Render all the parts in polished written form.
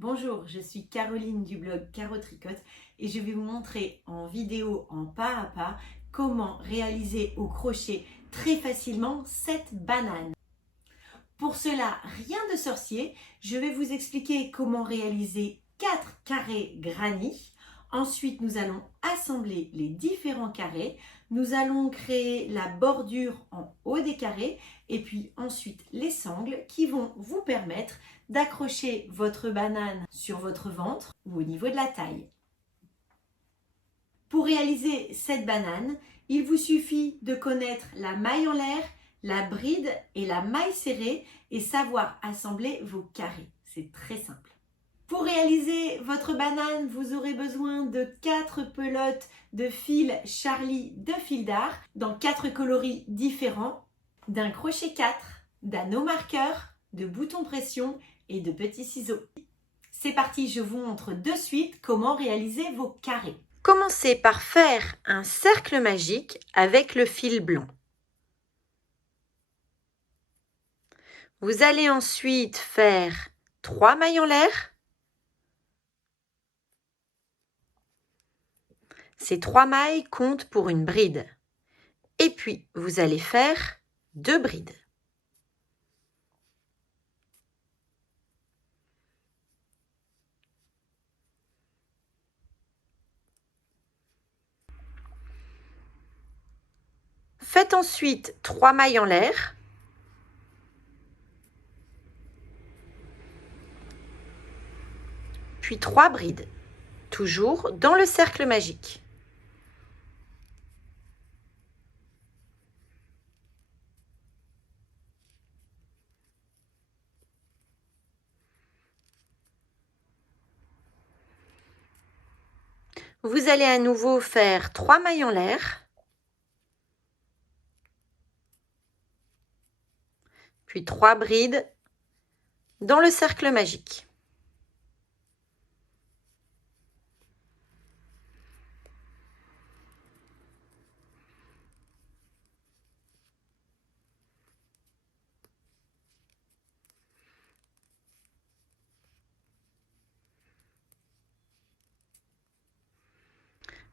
Bonjour, je suis Caroline du blog Caro Tricote et je vais vous montrer en vidéo en pas à pas comment réaliser au crochet très facilement cette banane. Pour cela, rien de sorcier, je vais vous expliquer comment réaliser 4 carrés granny. Ensuite, nous allons assembler les différents carrés. Nous allons créer la bordure en haut des carrés et puis ensuite les sangles qui vont vous permettre d'accrocher votre banane sur votre ventre ou au niveau de la taille. Pour réaliser cette banane, il vous suffit de connaître la maille en l'air, la bride et la maille serrée et savoir assembler vos carrés. C'est très simple. Pour réaliser votre banane, vous aurez besoin de 4 pelotes de fil Charlie de fil d'art dans 4 coloris différents, d'un crochet 4, d'anneau marqueur, de boutons pression et de petits ciseaux. C'est parti, je vous montre de suite comment réaliser vos carrés. Commencez par faire un cercle magique avec le fil blanc. Vous allez ensuite faire 3 mailles en l'air. Ces 3 mailles comptent pour une bride. Et puis, vous allez faire 2 brides. Faites ensuite 3 mailles en l'air. Puis 3 brides, toujours dans le cercle magique. Vous allez à nouveau faire 3 mailles en l'air. Puis 3 brides dans le cercle magique.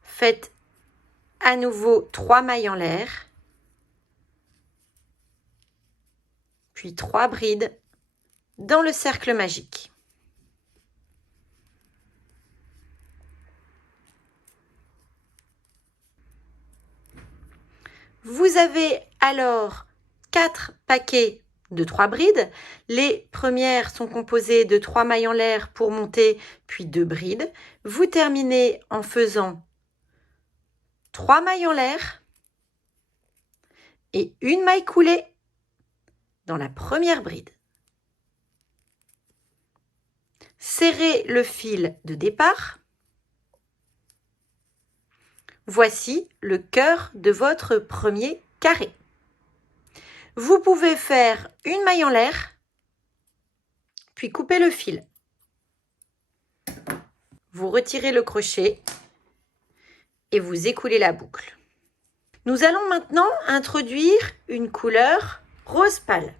Faites à nouveau 3 mailles en l'air, puis 3 brides dans le cercle magique. Vous avez alors 4 paquets de 3 brides. Les premières sont composées de 3 mailles en l'air pour monter, puis 2 brides. Vous terminez en faisant 3 mailles en l'air et une maille coulée dans la première bride. Serrez le fil de départ. Voici le cœur de votre premier carré. Vous pouvez faire une maille en l'air, puis couper le fil. Vous retirez le crochet et vous écoulez la boucle. Nous allons maintenant introduire une couleur rose pâle.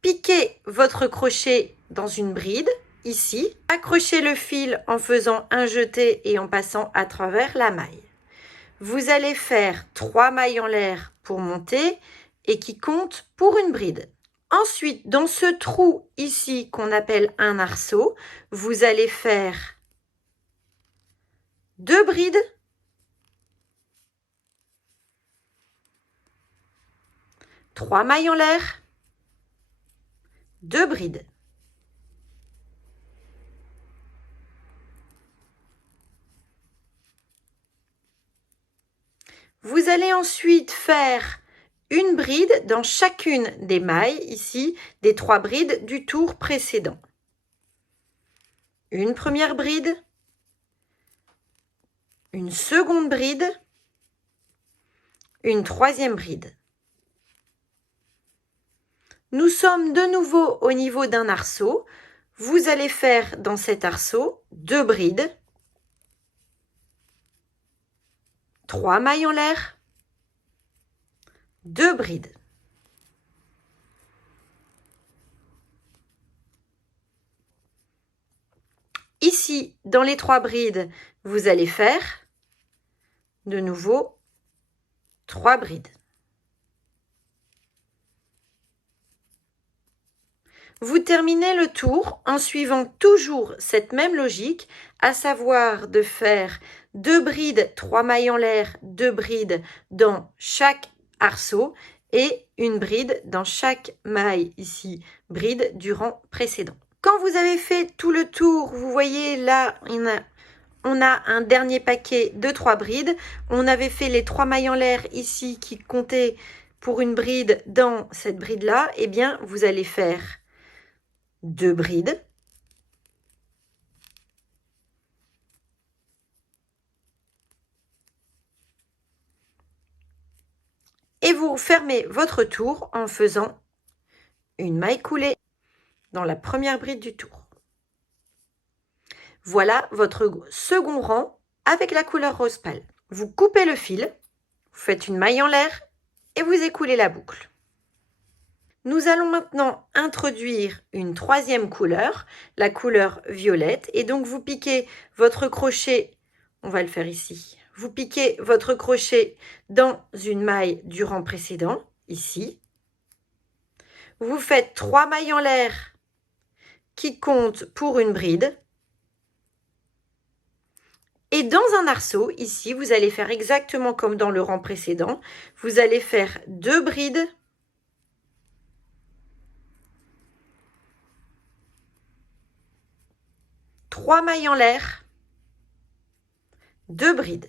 Piquez votre crochet dans une bride, ici. Accrochez le fil en faisant un jeté et en passant à travers la maille. Vous allez faire 3 mailles en l'air pour monter et qui comptent pour une bride. Ensuite, dans ce trou ici qu'on appelle un arceau, vous allez faire 2 brides, 3 mailles en l'air, 2 brides. Vous allez ensuite faire une bride dans chacune des mailles, ici, des 3 brides du tour précédent. Une première bride, une seconde bride, une troisième bride. Nous sommes de nouveau au niveau d'un arceau. Vous allez faire dans cet arceau 2 brides, 3 mailles en l'air, 2 brides. Ici, dans les 3 brides, vous allez faire de nouveau 3 brides. Vous terminez le tour en suivant toujours cette même logique, à savoir de faire 2 brides, 3 mailles en l'air, 2 brides dans chaque arceau et une bride dans chaque maille ici, bride du rang précédent. Quand vous avez fait tout le tour, vous voyez là, on a un dernier paquet de 3 brides. On avait fait les 3 mailles en l'air ici qui comptaient pour une bride dans cette bride-là. Eh bien, vous allez faire 2 brides. Et vous fermez votre tour en faisant une maille coulée dans la première bride du tour. Voilà votre second rang avec la couleur rose pâle. Vous coupez le fil, vous faites une maille en l'air et vous écoulez la boucle. Nous allons maintenant introduire une 3e couleur, la couleur violette. Et donc, vous piquez votre crochet, on va le faire ici. Vous piquez votre crochet dans une maille du rang précédent, ici. Vous faites 3 mailles en l'air qui comptent pour une bride. Et dans un arceau, ici, vous allez faire exactement comme dans le rang précédent. Vous allez faire 2 brides. Trois mailles en l'air, 2 brides.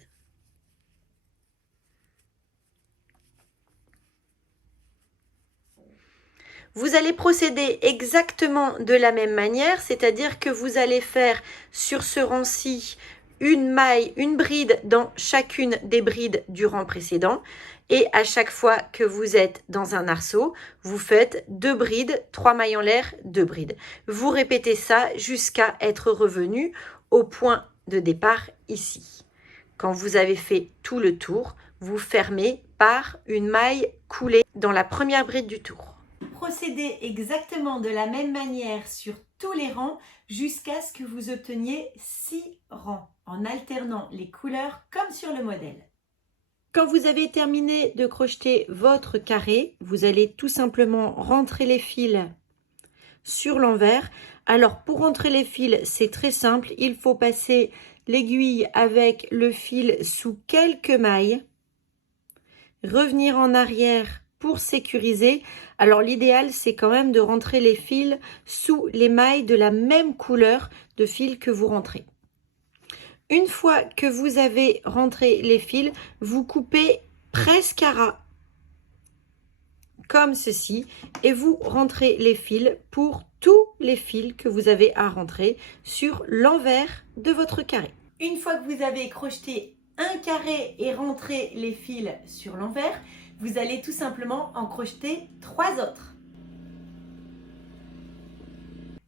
Vous allez procéder exactement de la même manière, c'est-à-dire que vous allez faire sur ce rang-ci une maille, une bride dans chacune des brides du rang précédent. Et à chaque fois que vous êtes dans un arceau, vous faites 2 brides, 3 mailles en l'air, 2 brides. Vous répétez ça jusqu'à être revenu au point de départ ici. Quand vous avez fait tout le tour, vous fermez par une maille coulée dans la première bride du tour. Procédez exactement de la même manière sur tous les rangs jusqu'à ce que vous obteniez 6 rangs en alternant les couleurs comme sur le modèle. Quand vous avez terminé de crocheter votre carré, vous allez tout simplement rentrer les fils sur l'envers. Alors pour rentrer les fils, c'est très simple, il faut passer l'aiguille avec le fil sous quelques mailles, revenir en arrière pour sécuriser. Alors l'idéal, c'est quand même de rentrer les fils sous les mailles de la même couleur de fil que vous rentrez. Une fois que vous avez rentré les fils, vous coupez presque à ras, comme ceci, et vous rentrez les fils pour tous les fils que vous avez à rentrer sur l'envers de votre carré. Une fois que vous avez crocheté un carré et rentré les fils sur l'envers, vous allez tout simplement en crocheter 3 autres.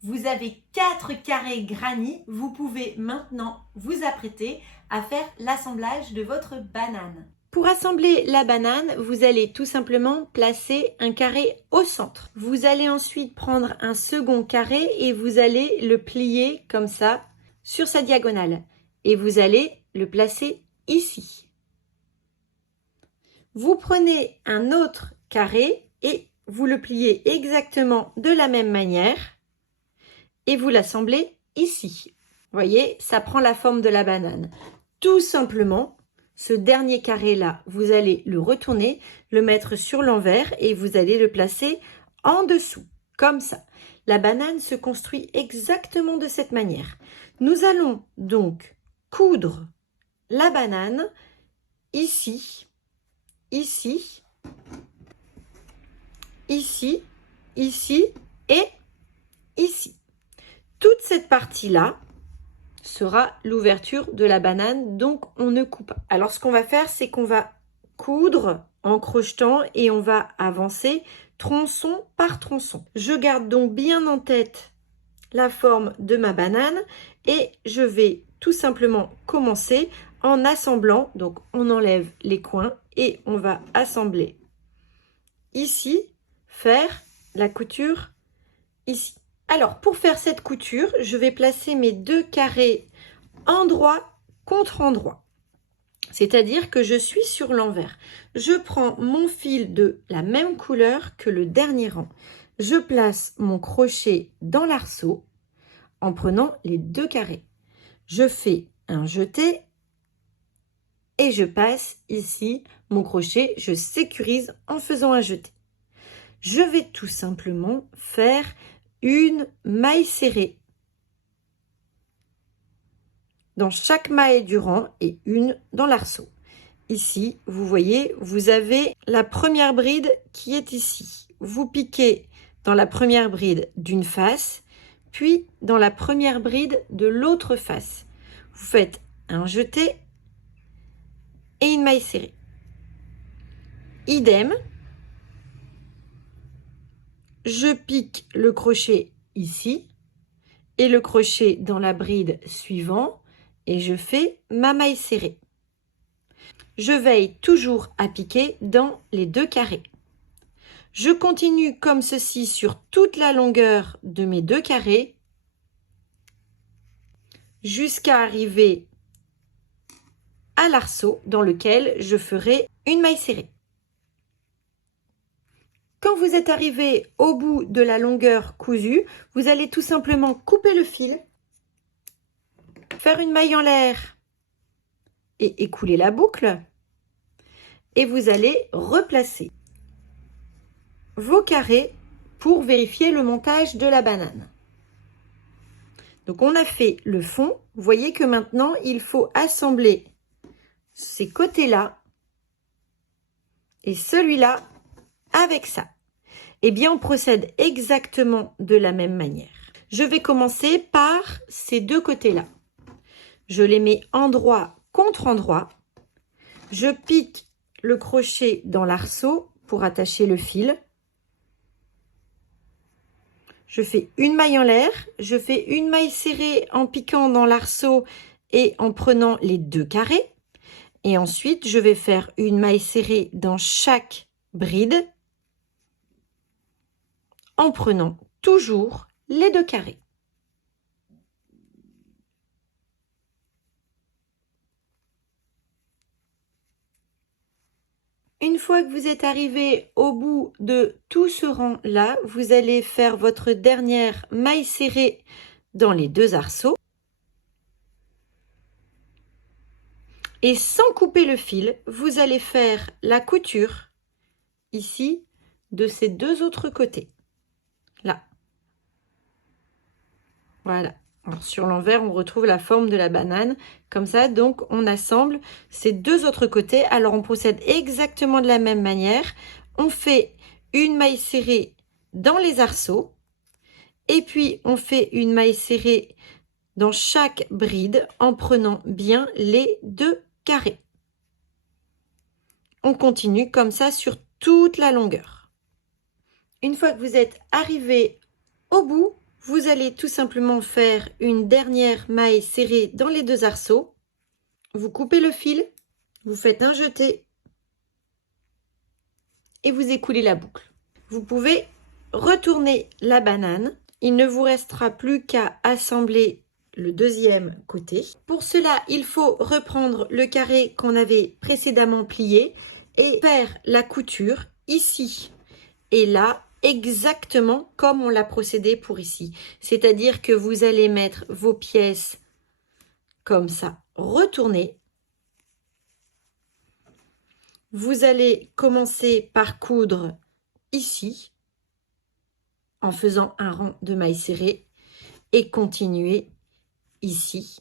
Vous avez 4 carrés granit, vous pouvez maintenant vous apprêter à faire l'assemblage de votre banane. Pour assembler la banane, vous allez tout simplement placer un carré au centre. Vous allez ensuite prendre un second carré et vous allez le plier comme ça sur sa diagonale. Et vous allez le placer ici. Vous prenez un autre carré et vous le pliez exactement de la même manière. Et vous l'assemblez ici. Vous voyez, ça prend la forme de la banane. Tout simplement, ce dernier carré-là, vous allez le retourner, le mettre sur l'envers et vous allez le placer en dessous, comme ça. La banane se construit exactement de cette manière. Nous allons donc coudre la banane ici, ici, ici, ici et ici. Toute cette partie-là sera l'ouverture de la banane, donc on ne coupe pas. Alors ce qu'on va faire, c'est qu'on va coudre en crochetant et on va avancer tronçon par tronçon. Je garde donc bien en tête la forme de ma banane et je vais tout simplement commencer en assemblant. Donc on enlève les coins et on va assembler ici, faire la couture ici. Alors, pour faire cette couture, je vais placer mes 2 carrés endroit contre endroit. C'est-à-dire que je suis sur l'envers. Je prends mon fil de la même couleur que le dernier rang. Je place mon crochet dans l'arceau en prenant les 2 carrés. Je fais un jeté et je passe ici mon crochet. Je sécurise en faisant un jeté. Je vais tout simplement faire une maille serrée dans chaque maille du rang et une dans l'arceau. Ici, vous voyez, vous avez la première bride qui est ici. Vous piquez dans la première bride d'une face, puis dans la première bride de l'autre face. Vous faites un jeté et une maille serrée. Idem, je pique le crochet ici et le crochet dans la bride suivante et je fais ma maille serrée. Je veille toujours à piquer dans les 2 carrés. Je continue comme ceci sur toute la longueur de mes 2 carrés jusqu'à arriver à l'arceau dans lequel je ferai une maille serrée. Quand vous êtes arrivé au bout de la longueur cousue, vous allez tout simplement couper le fil, faire une maille en l'air et écouler la boucle. Et vous allez replacer vos carrés pour vérifier le montage de la banane. Donc on a fait le fond. Vous voyez que maintenant il faut assembler ces côtés-là et celui-là avec ça. Eh bien on procède exactement de la même manière. Je vais commencer par ces 2 côtés-là. Je les mets endroit contre endroit. Je pique le crochet dans l'arceau pour attacher le fil. Je fais une maille en l'air, je fais une maille serrée en piquant dans l'arceau et en prenant les 2 carrés. Et ensuite, je vais faire une maille serrée dans chaque bride en prenant toujours les 2 carrés. Une fois que vous êtes arrivé au bout de tout ce rang-là, vous allez faire votre dernière maille serrée dans les 2 arceaux. Et sans couper le fil, vous allez faire la couture ici de ces 2 autres côtés. Là. Voilà. Alors, sur l'envers, on retrouve la forme de la banane. Comme ça, donc, on assemble ces 2 autres côtés. Alors, on procède exactement de la même manière. On fait une maille serrée dans les arceaux. Et puis, on fait une maille serrée dans chaque bride en prenant bien les 2 carrés. On continue comme ça sur toute la longueur. Une fois que vous êtes arrivé au bout, vous allez tout simplement faire une dernière maille serrée dans les 2 arceaux. Vous coupez le fil, vous faites un jeté et vous écoulez la boucle. Vous pouvez retourner la banane. Il ne vous restera plus qu'à assembler le 2e côté. Pour cela, il faut reprendre le carré qu'on avait précédemment plié et faire la couture ici et là, exactement comme on l'a procédé pour ici. C'est-à-dire que vous allez mettre vos pièces comme ça, retourner. Vous allez commencer par coudre ici, en faisant un rang de mailles serrées, et continuer ici,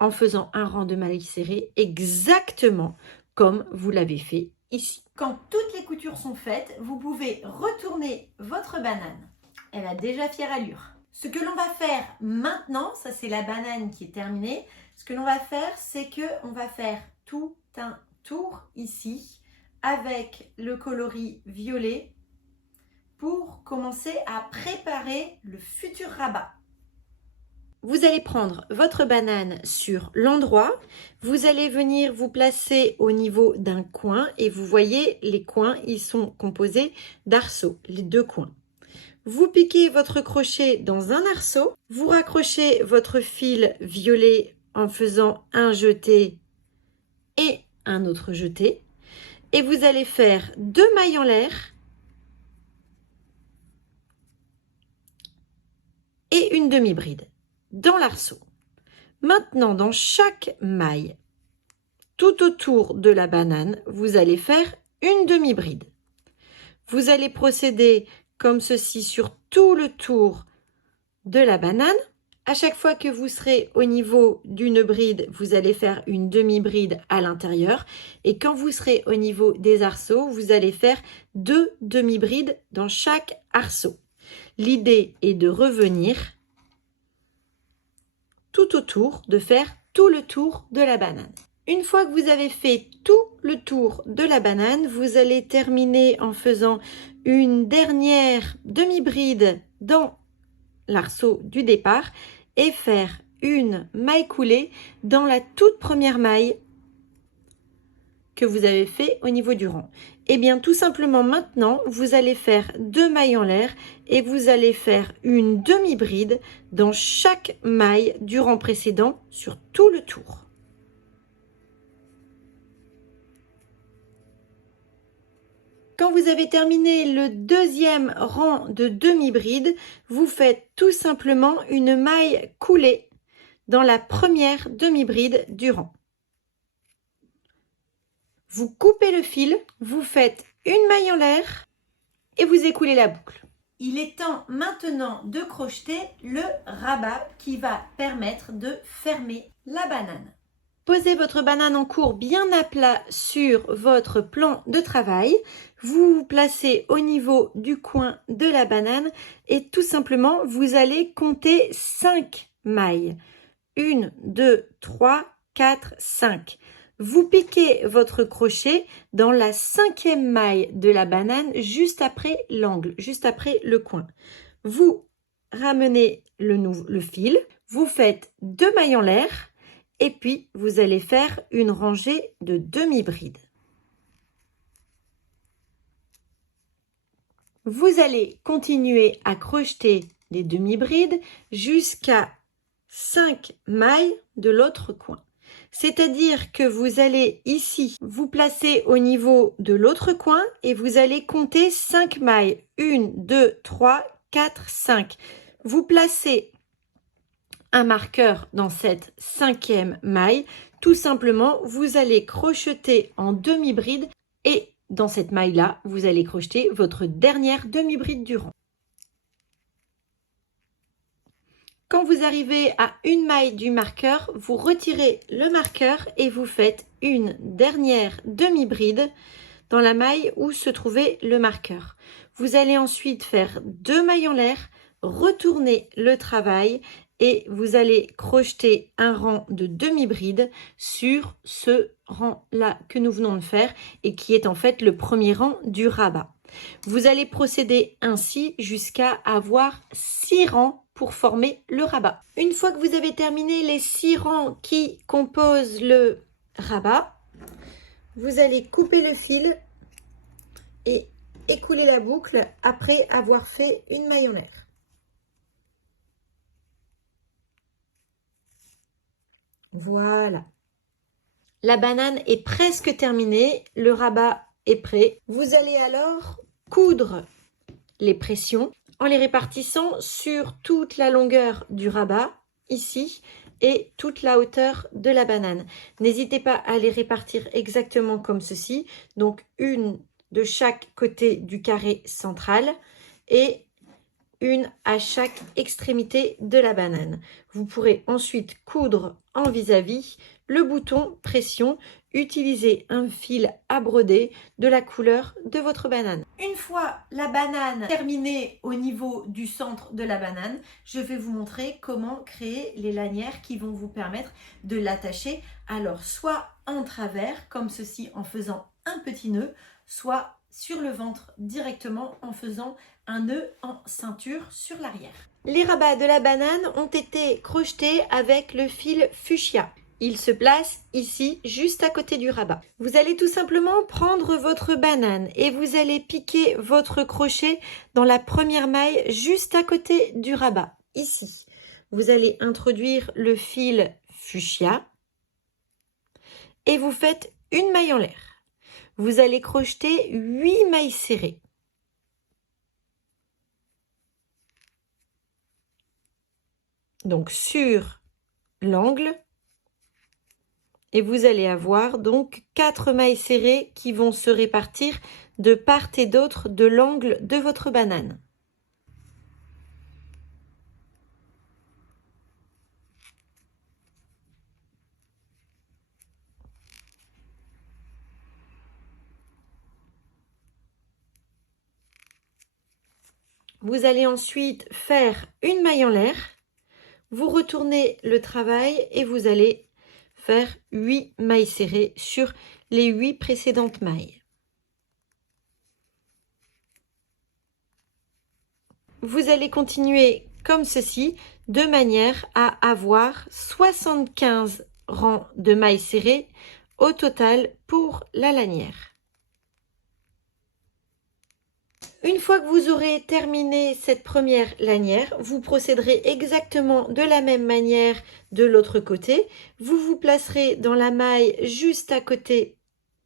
en faisant un rang de mailles serrées, exactement comme vous l'avez fait ici. Quand toutes les coutures sont faites, vous pouvez retourner votre banane. Elle a déjà fière allure. Ce que l'on va faire maintenant, ça c'est la banane qui est terminée. Ce que l'on va faire, c'est que on va faire tout un tour ici avec le coloris violet pour commencer à préparer le futur rabat. Vous allez prendre votre banane sur l'endroit, vous allez venir vous placer au niveau d'un coin et vous voyez les coins, ils sont composés d'arceaux, les 2 coins. Vous piquez votre crochet dans un arceau, vous raccrochez votre fil violet en faisant un jeté et un autre jeté, et vous allez faire 2 mailles en l'air et une demi-bride dans l'arceau. Maintenant, dans chaque maille, tout autour de la banane, vous allez faire une demi-bride. Vous allez procéder comme ceci sur tout le tour de la banane. À chaque fois que vous serez au niveau d'une bride, vous allez faire une demi-bride à l'intérieur. Et quand vous serez au niveau des arceaux, vous allez faire 2 demi-brides dans chaque arceau. L'idée est de revenir tout autour, de faire tout le tour de la banane. Une fois que vous avez fait tout le tour de la banane, vous allez terminer en faisant une dernière demi-bride dans l'arceau du départ et faire une maille coulée dans la toute première maille que vous avez fait au niveau du rang. Et bien tout simplement maintenant, vous allez faire 2 mailles en l'air et vous allez faire une demi-bride dans chaque maille du rang précédent sur tout le tour. Quand vous avez terminé le deuxième rang de demi-bride, vous faites tout simplement une maille coulée dans la première demi-bride du rang. Vous coupez le fil, vous faites une maille en l'air et vous écoulez la boucle. Il est temps maintenant de crocheter le rabat qui va permettre de fermer la banane. Posez votre banane en cours bien à plat sur votre plan de travail. Vous vous placez au niveau du coin de la banane et tout simplement, vous allez compter 5 mailles. 1, 2, 3, 4, 5. Vous piquez votre crochet dans la 5e maille de la banane juste après l'angle, juste après le coin. Vous ramenez le fil, vous faites 2 mailles en l'air et puis vous allez faire une rangée de demi-brides. Vous allez continuer à crocheter les demi-brides jusqu'à 5 mailles de l'autre coin. C'est-à-dire que vous allez ici vous placer au niveau de l'autre coin et vous allez compter 5 mailles. 1, 2, 3, 4, 5. Vous placez un marqueur dans cette 5e maille. Tout simplement, vous allez crocheter en demi-bride et dans cette maille-là, vous allez crocheter votre dernière demi-bride du rang. Quand vous arrivez à une maille du marqueur, vous retirez le marqueur et vous faites une dernière demi-bride dans la maille où se trouvait le marqueur. Vous allez ensuite faire 2 mailles en l'air, retourner le travail et vous allez crocheter un rang de demi-bride sur ce rang-là que nous venons de faire et qui est en fait le premier rang du rabat. Vous allez procéder ainsi jusqu'à avoir 6 rangs pour former le rabat. Une fois que vous avez terminé les 6 rangs qui composent le rabat, vous allez couper le fil et écouler la boucle après avoir fait une maille en l'air. Voilà. La banane est presque terminée, le rabat est prêt. Vous allez alors coudre les pressions en les répartissant sur toute la longueur du rabat, ici, et toute la hauteur de la banane. N'hésitez pas à les répartir exactement comme ceci. Donc, une de chaque côté du carré central et une à chaque extrémité de la banane. Vous pourrez ensuite coudre en vis-à-vis le bouton pression. Utilisez un fil à broder de la couleur de votre banane. Une fois la banane terminée au niveau du centre de la banane, je vais vous montrer comment créer les lanières qui vont vous permettre de l'attacher. Alors soit en travers comme ceci en faisant un petit nœud, soit sur le ventre directement en faisant un nœud en ceinture sur l'arrière. Les rabats de la banane ont été crochetés avec le fil fuchsia. il se place ici, juste à côté du rabat. Vous allez tout simplement prendre votre banane et vous allez piquer votre crochet dans la première maille juste à côté du rabat, ici. Vous allez introduire le fil fuchsia et vous faites une maille en l'air. Vous allez crocheter 8 mailles serrées. Donc sur l'angle. Et vous allez avoir donc 4 mailles serrées qui vont se répartir de part et d'autre de l'angle de votre banane. Vous allez ensuite faire une maille en l'air, vous retournez le travail et vous allez faire 8 mailles serrées sur les 8 précédentes mailles. Vous allez continuer comme ceci, de manière à avoir 75 rangs de mailles serrées au total pour la lanière. Une fois que vous aurez terminé cette première lanière, vous procéderez exactement de la même manière de l'autre côté. Vous vous placerez dans la maille juste à côté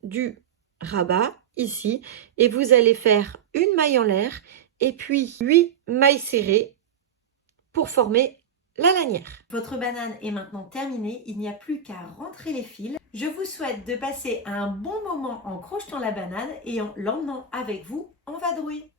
du rabat, ici, et vous allez faire une maille en l'air et puis 8 mailles serrées pour former la lanière. Votre banane est maintenant terminée, il n'y a plus qu'à rentrer les fils. Je vous souhaite de passer un bon moment en crochetant la banane et en l'emmenant avec vous en vadrouille.